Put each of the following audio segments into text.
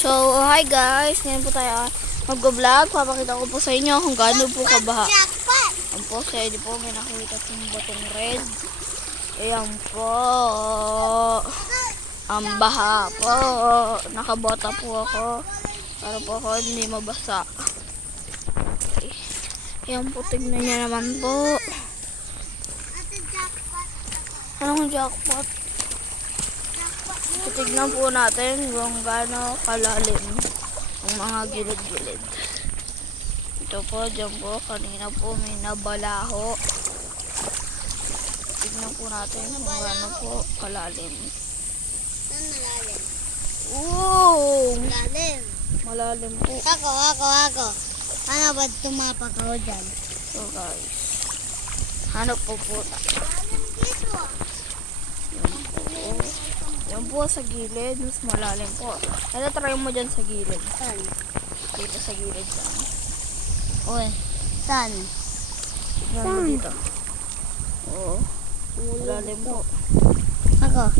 So, hi guys! Ngayon po tayo mag-vlog. Papakita ko po sa inyo kung gaano po kabaha. Ayan po, sa hindi po may nakikita pong batong red. Ayan po. Ang baha po. Nakabota po ako. Para po ako hindi mabasa. Okay. Ayan po, tignan niya naman po. Anong jackpot? Tignan po natin kung gaano kalalim ang mga gilid-gilid. Ito po, dyan po, kanina po may nabalaho. Tignan po natin kung gaano po kalalim. Saan malalim? Wow! Malalim. Malalim po. Ako. Ano ba tumapak ako dyan? So guys, hanap po po. Malalim dito. Yan po sa gilid, mas malalim po. Ano, try mo dyan sa gilid. Saan? Dito sa gilid dyan. Uy. Saan? Tignan mo dito. Oo. Malalim po. Ako.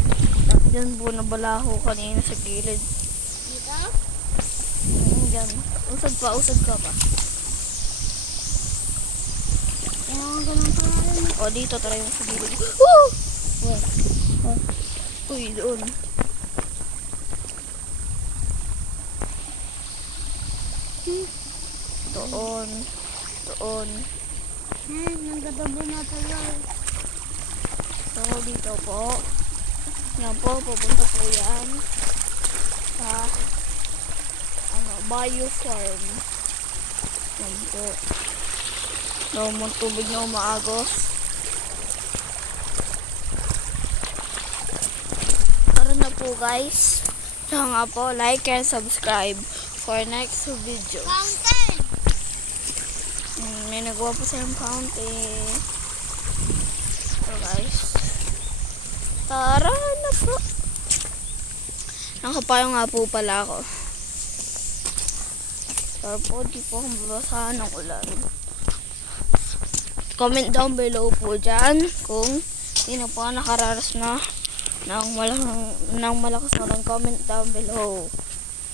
Diyan po nabalaho kanina sa gilid. Dito? Diyan. Usad ka pa. Ewan ko ng pangalan. O, dito, try mo sa gilid. Woo! Uy. Uy, doon. Doon. Nagkatabo na tayo. So, dito po. Yan po, pupunta po yan sa bio farm. Yan po. Naumang tubig na umaagos. Tara na po guys. Tsaka nga po, like and subscribe for next video. Fountain! May nagawa po silang fountain. So guys, tara na po. Nakapayo nga po pala ako. Pero po, di po akong babasahan ng ulan. Comment down below po dyan kung sino po nakararas na ng malakas na ulan. Comment down below.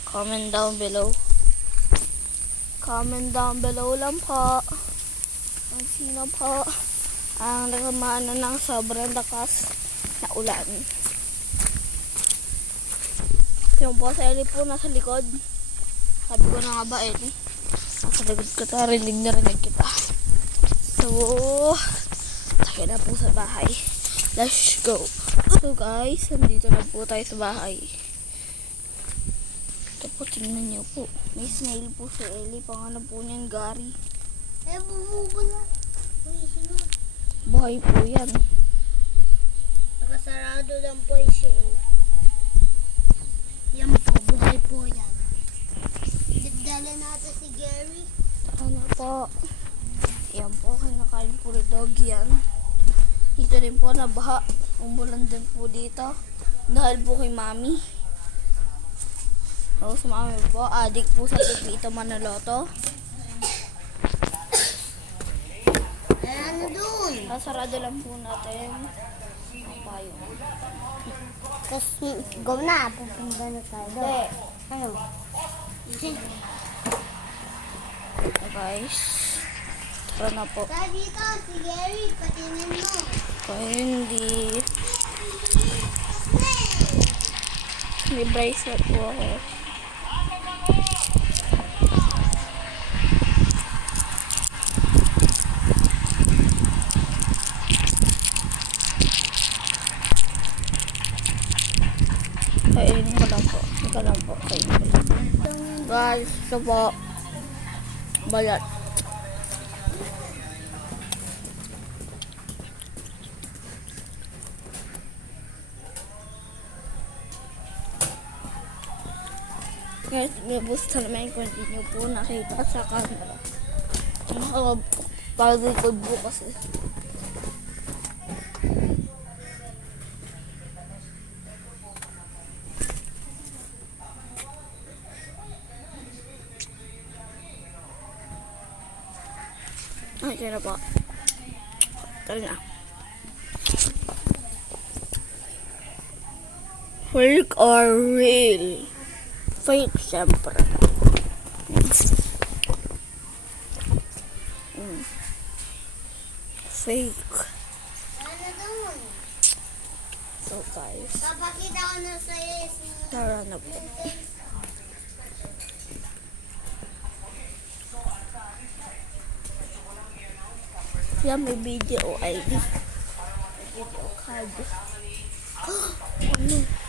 Comment down below lang po. Kung sino po ang nagmana ng sobrang lakas na ulan. Yung po sa Eli po nasa likod. Sabi ko na nga ba Eli, nasa likod ka, rinig kita. So, tayo na po sa bahay. Let's go. So guys, nandito na po tayo sa bahay. Ito po, tingnan niyo po. May snail po si Eli. Pangalan po niyan Gary. Bumubula. Uy, sunod. Buhay po yan. Nakasarado lang po yung shade. Yan po, buhay po yan. Dagdala natin si Gary. Ano po? Yan po, kinakain po ni dog yan. Dito rin po nabaha. Umulan din po dito. Dahil po kay mami. Tapos mami po, adik po sa Pipito Manaloto. Ano doon? Kasarado lang po natin ang payong. Kasi, go na. Pupunta na tayo. Hindi. Ano? So guys, tara na po. Sa dito, si Gary, patingin mo. Kaya hindi. May bracelet po ako. Kainin ko lang po. Ika lang po. Kainin ko lang. Guys, ito po. Balat. Guys, may booster naman kung hindi nyo po nakita sa camera. Nakapaglikod po kasi. Okay na po. Tara na. Fake or real? Fake, syempre. Fake. Ano doon? So guys, Papakita ko na sa'yo si tara na po. Yan, may video ID. Video card. Ano?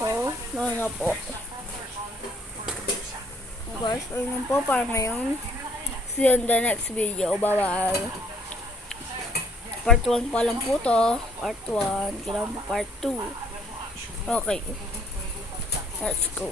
So, na po. Guys, ayun po para ngayon. See you in the next video. Bye-bye. Part 1 pa lang po to. Part 1. Kailangan pa part 2. Okay. Let's go.